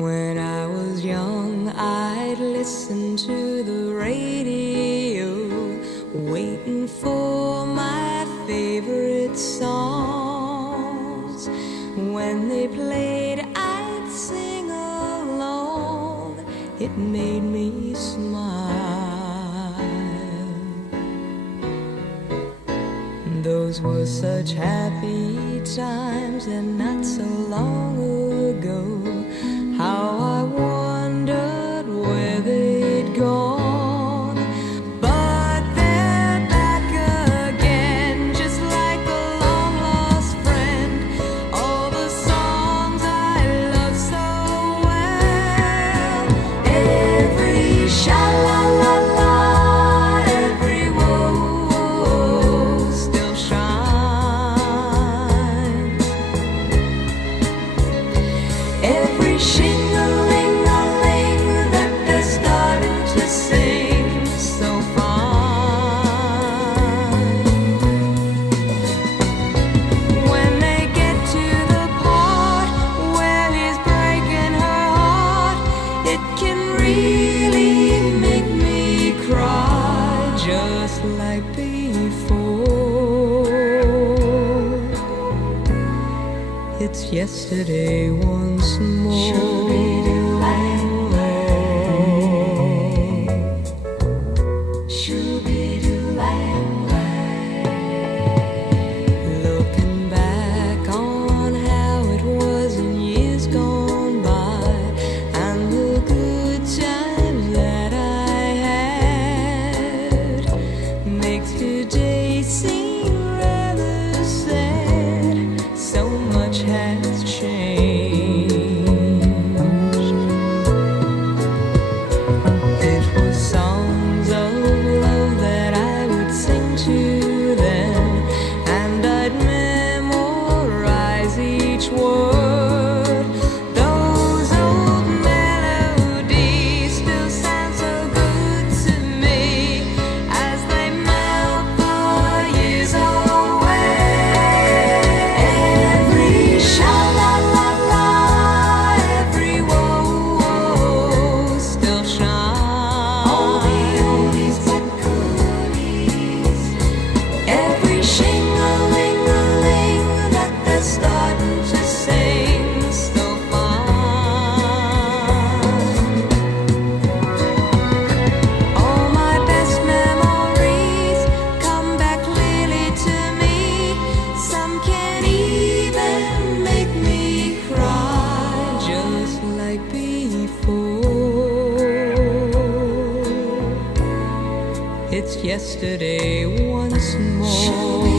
When I was young, I'd listen to the radio, waiting for my favorite songs. When they played, I'd sing along. It made me smile. Those were such happy times, and not so long ago. How I wondered where they'd gone. But they're back again, just like a long-lost friend. All the songs I love so well. Every sha-la-la-la, every woe still shines. Every shing-a-ling-a-ling that they're starting to sing so fine. When they get to the part where he's breaking her heart, it can really make me cry, just like before. It's yesterday once more. Looking back on how it was in years gone by, and the good times that I had, makes today seem rather sad. So much has changed. It was songs of love that I would sing to then, and I'd memorize each word. Those old melodies still sound so good to me as they melt the years away. Every sha-la-la-la, every woe still shines. All the oldies but goodies. Every shing-a-ling-a-ling that they're starting to sing so fine. All my best memories come back clearly to me. Some can even make me cry, just like before. It's yesterday once more.